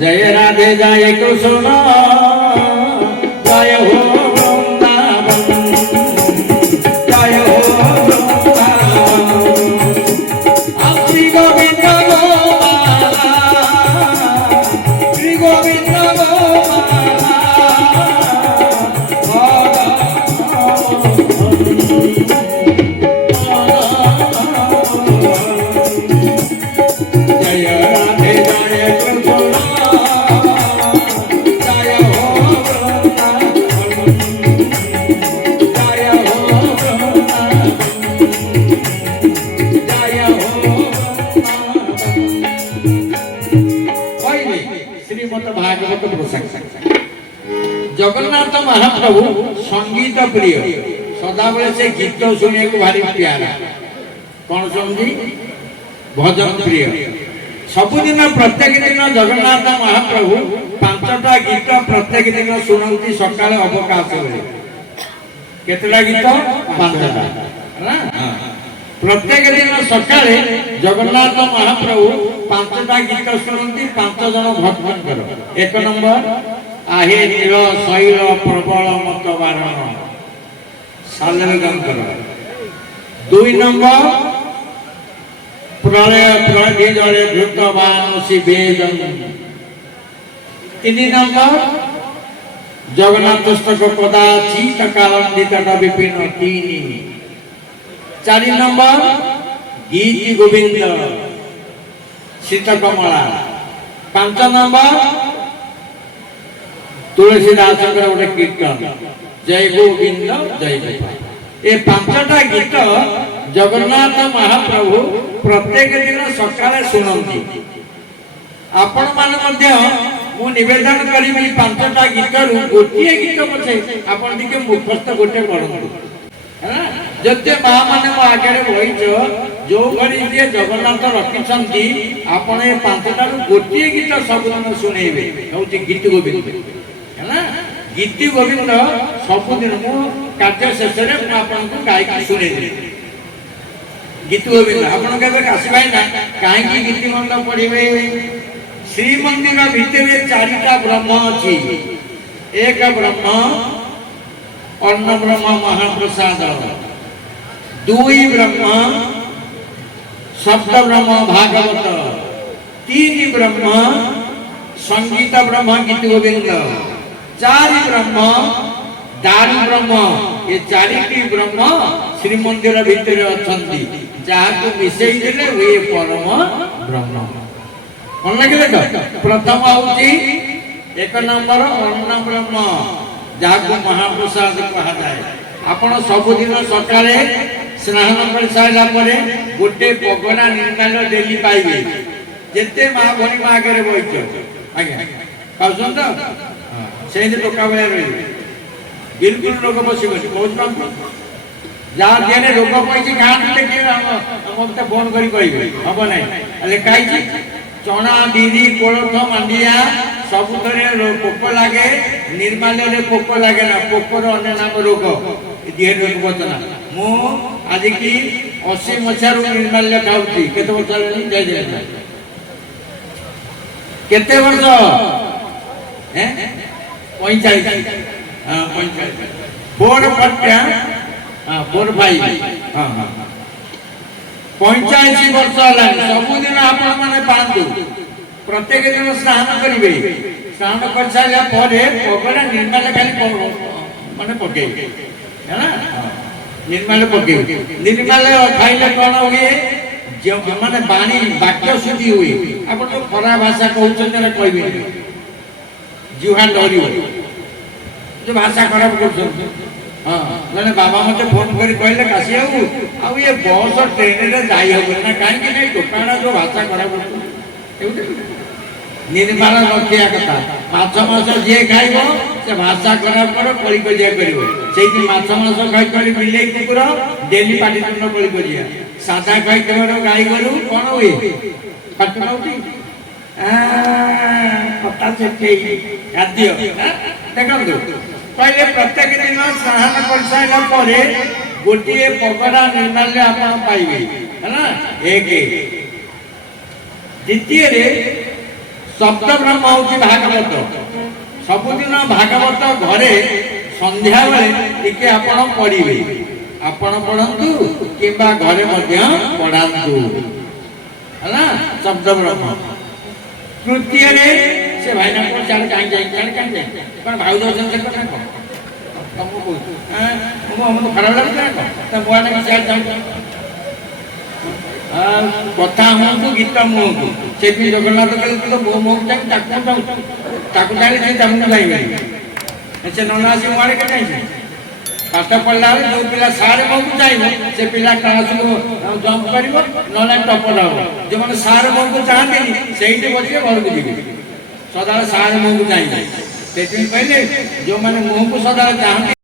जय राधे जय कृष्ण जय हो वृंदावन जय हो वृंदावन श्री गोविंद गोपाला श्री गोविंद गोपाला जय राधे जय कृष्ण जय हो वृंदावन जय हो वृंदावन जय हो वृंदावन। श्रीमद् भागवत प्रसंग। जगन्नाथ महाप्रभु संगीत प्रिय, सदाबले से गीत शुणिया को भारी प्यारा। कौन समझी? भजन प्रिय। सबुदिन प्रत्येक दिन जगन्नाथ महाप्रभु 5टा गीत प्रत्येक दिन शुणती सकाल अवकाश बेले। केतटा गीत? 5टा। प्रत्येक दिन सकाले जगन्नाथ महाप्रभु 5टा गीत शुणती 5 जन भक्तंकर। 1 नंबर आहे नील शैल प्रबल मत बारण सालवेगंकर। 2 नंबर प्रलय प्रलय जले धृतवान शिवेदन। 3 नंबर जगन्नाथ स्तक कदाचित कालंदित विपिन 3। 4 नंबर गीति गोविंद शीतकमला। 5 नंबर तुलसीदास गोटे कीर्तन जय गोविंद जय गोपाल। ये 5टा गीत जगन्नाथ महाप्रभु प्रत्येक दिन सकाले शुणती। आपण माने मध्य मु निवेदन करी 5टा गीत रु गोटे गीत पछे आपण दिके मुखस्थ गोटे पढंतु। जते मां माने मो आगे बहिच जो घड़ी जे जगन्नाथ रखिछंती आपण ए 5टा रु गोटे गीत सबदिन सुनेबे होती गीत गोविंद है। गीत गोविंद सबदिन मु कार्य शेष रे मु आपन को गाय की सुने दे। गीत गोविंद आपण केबे आसीबाई ना काहे की गीत मंद पढिबे? श्री मंदिर भितर 4टा ब्रह्म अछि। 1 ब्रह्म अन्न ब्रह्म महाप्रसाद। 2 ब्रह्म शब्द ब्रह्म भागवत। 3 ब्रह्म संगीत ब्रह्म गीत गोविंद। 4 ब्रह्म दारू ब्रह्म। ये 4टी ब्रह्म श्री मंदिर भितर अछंती जाको मिसेई देले वे परम ब्रह्म। मन लगे तो प्रथम होची 1 नंबर अन्न ब्रह्म जाको महाप्रसाद कहा जाए। आपण सबुदिन सकाळे स्नान कर साइला परे गोटे पगना निर्माल डेली पाइबे। जेते मा भणी मा आगे बइछ आज्ञा पाउछन तो से टोका बेला रही बिल्कुल लोक बसबनी बहुत जहाँ जेने रोग पाई गाँव देखिए मत फोन करी कहबे हम ना लिखाई चना बिरी कोलथ मांडिया सबुथरे पोक लगे निर्माल पोक लगे ना पोकर अन्य नाम रोग दिहे रोग बचना मु आज की 80 मसीह निर्माल्य खाऊँगी केते वर्ष जाए केते वर्ष 45 हाँ 45 4 फट्या हाँ 4 भाई हाँ हाँ 85 वर्ष है सबुदिन आपण मैंने पांतु प्रत्येक दिन स्नान करेंगे स्नान कर सारा पगड़ा निर्माल खाली माने पके है ना निर्माल पके निर्माल खाइले कौन हुए जो माने बाणी वाक्य शुद्धि हुए आप तो खरा भाषा कहते कहबे जुहा डरी जो भाषा खराब कर हाँ मैंने बाबा मत फोन कर कहले काशी बाबू आ ये बस ट्रेन रे जाई हो ना कहीं नहीं दुकान जो भाषा खराब निर्माण रखिया कथा माछ मास जे खाइबो से भाषा खराब कर कली कजिया करिवो सेठी माछ मास खाइ करी बिलेई कुकुर डेली पाटी तुंड कली कजिया सादा खाइ करो गाई गरु कोन होई पटनौटी पता से खाद्य देखंतु पहले प्रत्येक दिन स्नान कर सारा परे गोटे पगड़ा निर्माल्य आप पाइबे है ना एक द्वितीय ଶବ୍ଦ ବ୍ରହ୍ମ ହଉଛି ଭାଗବତ। ସବୁଦିନ ଭାଗବତ ଘରେ ସନ୍ଧ୍ୟା ବେଳେ ଟିକେ ଆପଣ ପଢିବେ, ଆପଣ ପଢନ୍ତୁ କିମ୍ବା ଘରେ ମଧ୍ୟ ପଢାନ୍ତୁ ହେଲା। ଶବ୍ଦ ବ୍ରହ୍ମ ତୃତୀୟରେ ସେ ଭାଇନା ଚାଲେ କାହିଁ କଣ ଭାଉଜ ଅଛନ୍ତି ତମକୁ କହୁଛୁ ଖରାପ ଲାଗୁଛି ନା ତା ବୁଆ ନାକି ଚାଲେ କଥା ହୁଅନ୍ତୁ ଗୀତ ମୁହଁକୁ। ସେଠି ଜଗନ୍ନାଥ କହିଲେ ତୁ ତ ମୋ ମୁହଁକୁ ଚାହିଁ ତାକୁ ଚାହିଁ ସେ ତମକୁ ଚାହିଁବେନି। ସେ ନନା ଆସି ମୋ ଆଡ଼େ କେତେ ଚାହିଁଛି। ପାଠ ପଢିଲା ବେଳେ ଯୋଉ ପିଲା ସାର୍ ମୁହଁକୁ ଚାହିଁବ ସେ ପିଲା କ୍ଲାସକୁ ଜମ୍ପ କରିବ, ନହେଲେ ଟପର ହବ। ଯେଉଁମାନେ ସାର୍ ମୁହଁକୁ ଚାହାନ୍ତିନି ସେଇଠି ବସିବେ, ଘରକୁ ଯିବେ। ସଦାବେଳେ ସାର୍ ମୁହଁକୁ ଚାହିଁବେ। ସେଥିପାଇଁ କହିଲେ ଯୋଉମାନେ ମୁହଁକୁ ସଦାବେଳେ ଚାହାନ୍ତି